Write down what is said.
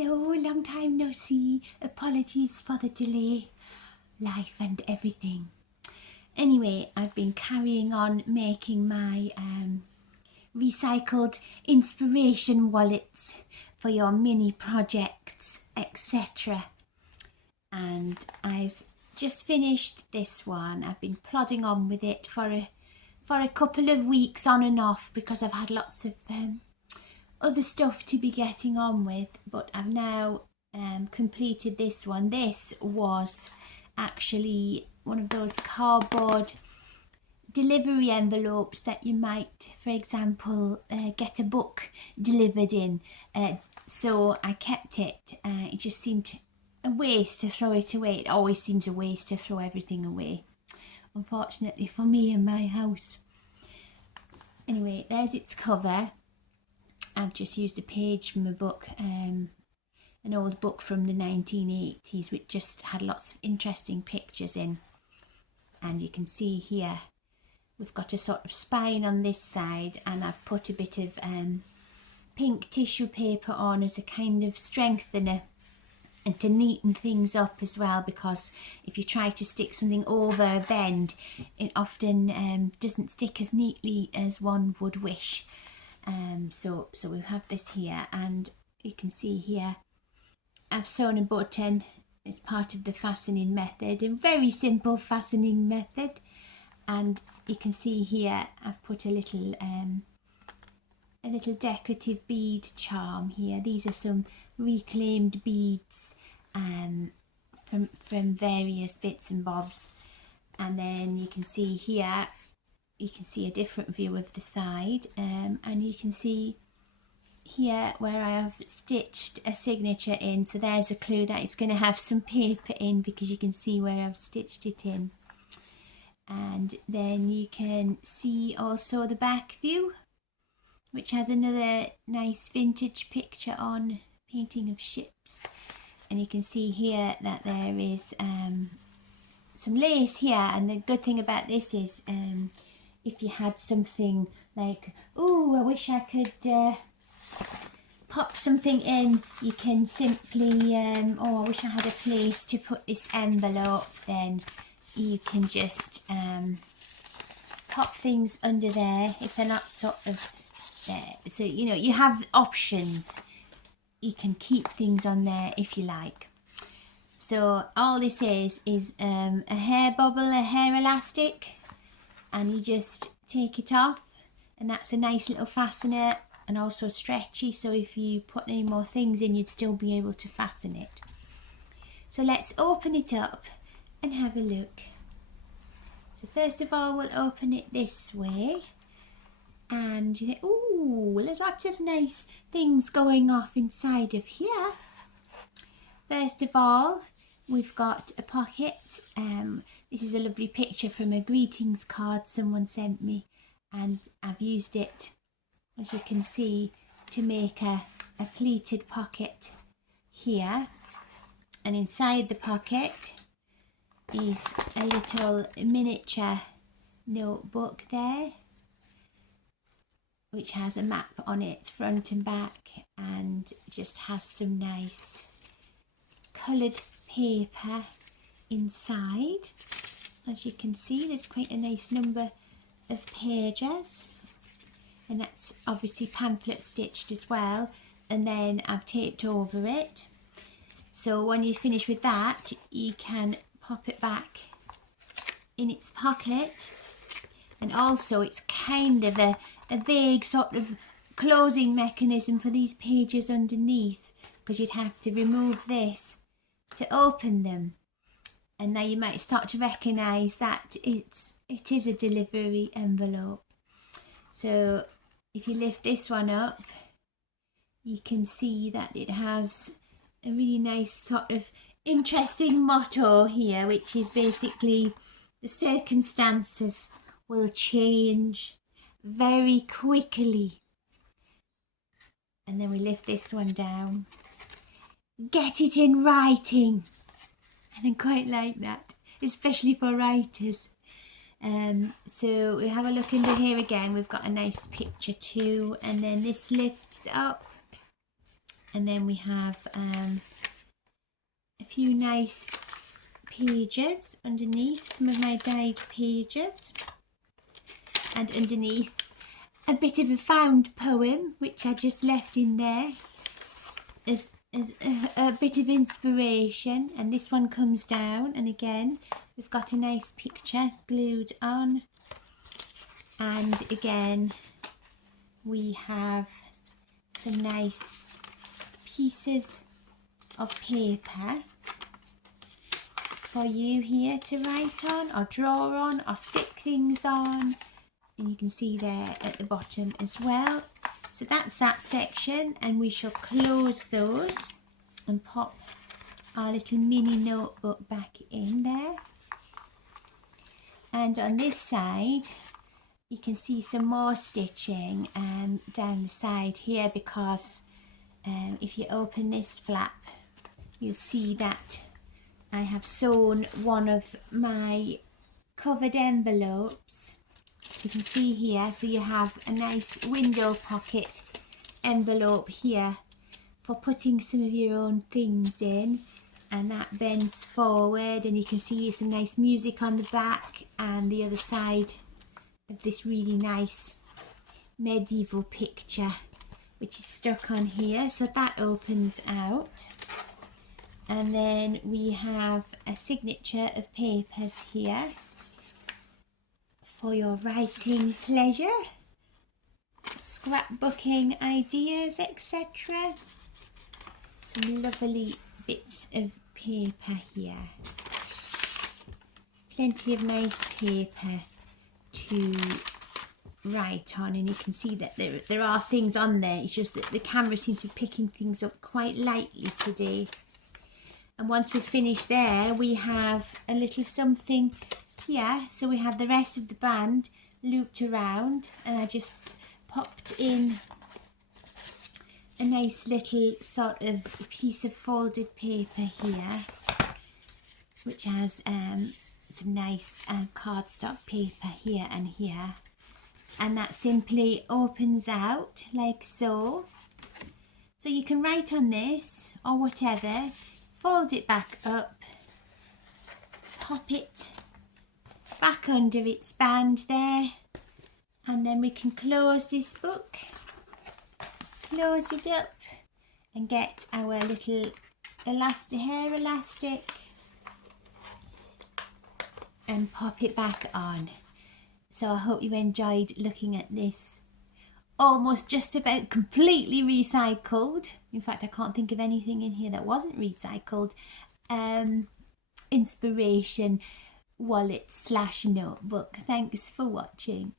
Hello, long time no see. Apologies for the delay, life and everything. Anyway, I've been carrying on making my recycled inspiration wallets for your mini projects, etc. And I've just finished this one. I've been plodding on with it for a couple of weeks on and off because I've had lots of other stuff to be getting on with, but I've now completed this one. This was actually one of those cardboard delivery envelopes that you might, for example, get a book delivered in. So I kept it. It just seemed a waste to throw it away. It always seems a waste to throw everything away, unfortunately for me and my house. Anyway, there's its cover. I've just used a page from a book, an old book from the 1980s, which just had lots of interesting pictures in. And you can see here, we've got a sort of spine on this side, and I've put a bit of pink tissue paper on as a kind of strengthener and to neaten things up as well, because if you try to stick something over a bend, it often doesn't stick as neatly as one would wish. So we have this here, and you can see here I've sewn a button as part of the fastening method, a very simple fastening method. And you can see here I've put a little decorative bead charm here. These are some reclaimed beads from various bits and bobs. And then you can see here, you can see a different view of the side, and you can see here where I have stitched a signature in. So there's a clue that it's going to have some paper in, because you can see where I've stitched it in. And then you can see also the back view, which has another nice vintage picture on, painting of ships. And you can see here that there is some lace here, and the good thing about this is if you had something like, oh, I wish I could pop something in, you can simply, oh, I wish I had a place to put this envelope, then you can just pop things under there if they're not sort of there. So, you know, you have options. You can keep things on there if you like. So all this is a hair bobble, a hair elastic, and you just take it off, and that's a nice little fastener and also stretchy, so if you put any more things in, you'd still be able to fasten it. So let's open it up and have a look. So first of all, we'll open it this way, and you think, ooh, there's lots of nice things going off inside of here. First of all, we've got a pocket. This is a lovely picture from a greetings card someone sent me, and I've used it, as you can see, to make a pleated pocket here. And inside the pocket is a little miniature notebook there, which has a map on it front and back, and just has some nice coloured paper inside. As you can see, there's quite a nice number of pages, and that's obviously pamphlet stitched as well, and then I've taped over it. So when you finish with that, you can pop it back in its pocket. And also it's kind of a vague sort of closing mechanism for these pages underneath, because you'd have to remove this to open them. And now you might start to recognise that it is a delivery envelope. So if you lift this one up, you can see that it has a really nice sort of interesting motto here, which is basically, the circumstances will change very quickly. And then we lift this one down. Get it in writing. And I quite like that, especially for writers. So we have a look under here again. We've got a nice picture too, and then this lifts up, And then we have a few nice pages underneath, some of my dyed pages, and underneath a bit of a found poem which I just left in there as a bit of inspiration. And this one comes down, and again we've got a nice picture glued on, and again we have some nice pieces of paper for you here to write on or draw on or stick things on, and you can see there at the bottom as well. So that's that section, and we shall close those and pop our little mini notebook back in there. And on this side you can see some more stitching down the side here, because if you open this flap you'll see that I have sewn one of my covered envelopes. You can see here, so you have a nice window pocket envelope here for putting some of your own things in, and that bends forward, and you can see some nice music on the back and the other side of this really nice medieval picture which is stuck on here. So that opens out, and then we have a signature of papers here for your writing pleasure, scrapbooking ideas, etc. Some lovely bits of paper here, plenty of nice paper to write on, and you can see that there are things on there. It's just that the camera seems to be picking things up quite lightly today. And once we've finished there, we have a little something here. So we have the rest of the band looped around, and I just popped in a nice little sort of piece of folded paper here, which has some nice cardstock paper here and here, and that simply opens out like so. So you can write on this or whatever, fold it back up, pop it back under its band there, and then we can close this book, close it up, and get our little hair elastic and pop it back on. So I hope you enjoyed looking at this almost just about completely recycled, in fact I can't think of anything in here that wasn't recycled, inspiration wallet / notebook. Thanks for watching.